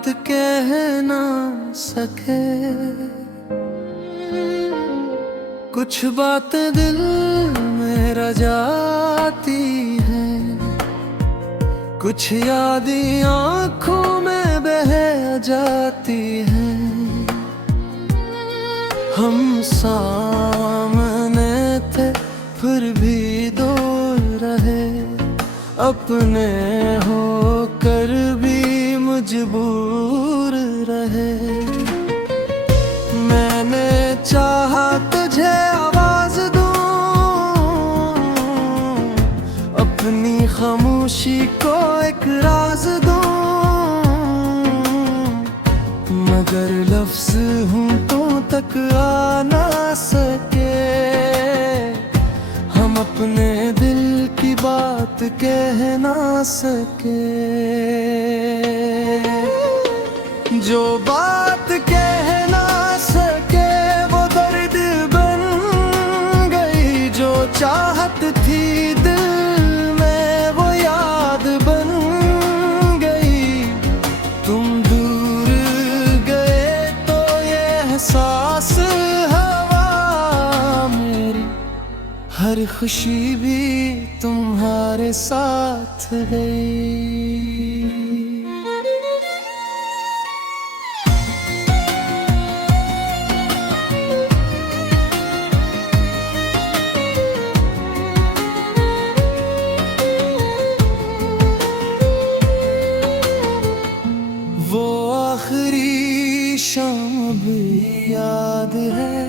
बात कह ना सके। कुछ बातें दिल में रह जाती हैं, कुछ यादें आँखों में बह जाती हैं। हम सामने थे फिर भी दूर रहे, अपने होकर भी मजबूर रहे। मैंने चाहा तुझे आवाज दूं, अपनी खामोशी को एक राज दूं, मगर लफ्ज हूँ तो तक आ ना सके। हम अपने दिल की बात कह ना सके। जो बात कह ना सके वो दर्द बन गई, जो चाहत थी दिल में वो याद बन गई। तुम दूर गए तो ये एहसास हवा मेरी, हर खुशी भी तुम्हारे साथ गई। वो आखिरी शाम भी याद है,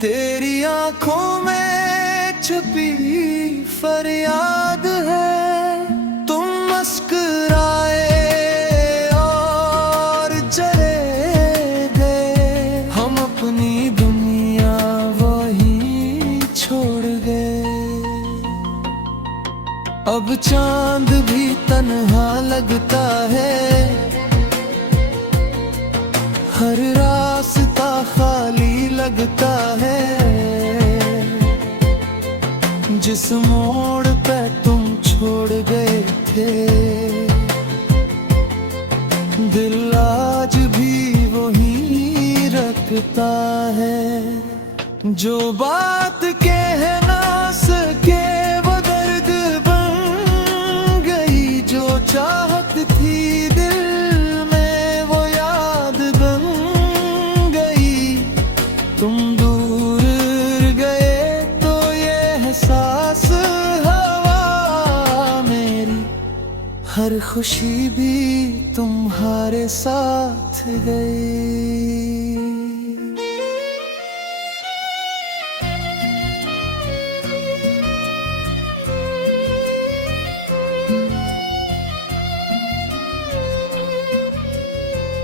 तेरी आंखों में छुपी फरियाद है। तुम मुस्कुराए और चले गए, हम अपनी दुनिया वहीं छोड़ गए। अब चांद भी तन्हा लगता है, हर रास्ता खाली लगता है। जिस मोड़ पे तुम छोड़ गए थे, दिल आज भी वहीं रखता है। जो बात कह ना सके वो दर्द बन गई, जो चाहत थी दिल में वो याद बन गई। तुम दूर गए तो ये एहसास हवा मेरी, हर खुशी भी तुम्हारे साथ गई।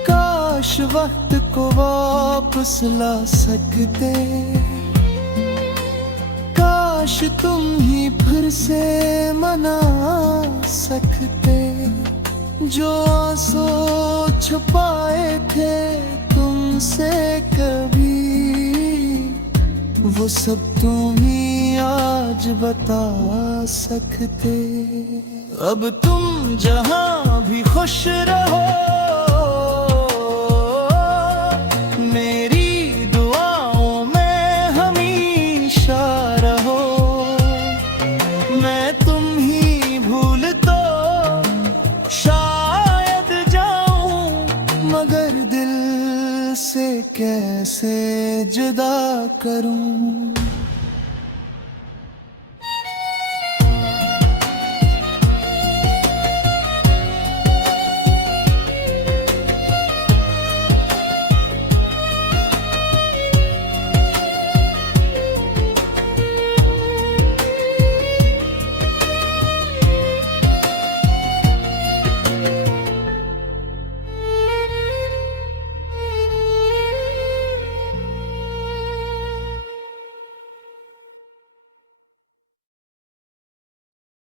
काश वक्त को वापस ला सकते, काश तुम ही फिर से मना सकते। जो आंसू छुपाए थे तुमसे कभी, वो सब तुम ही आज बता सकते। अब तुम जहां भी खुश रहो, मगर दिल से कैसे जुदा करूं।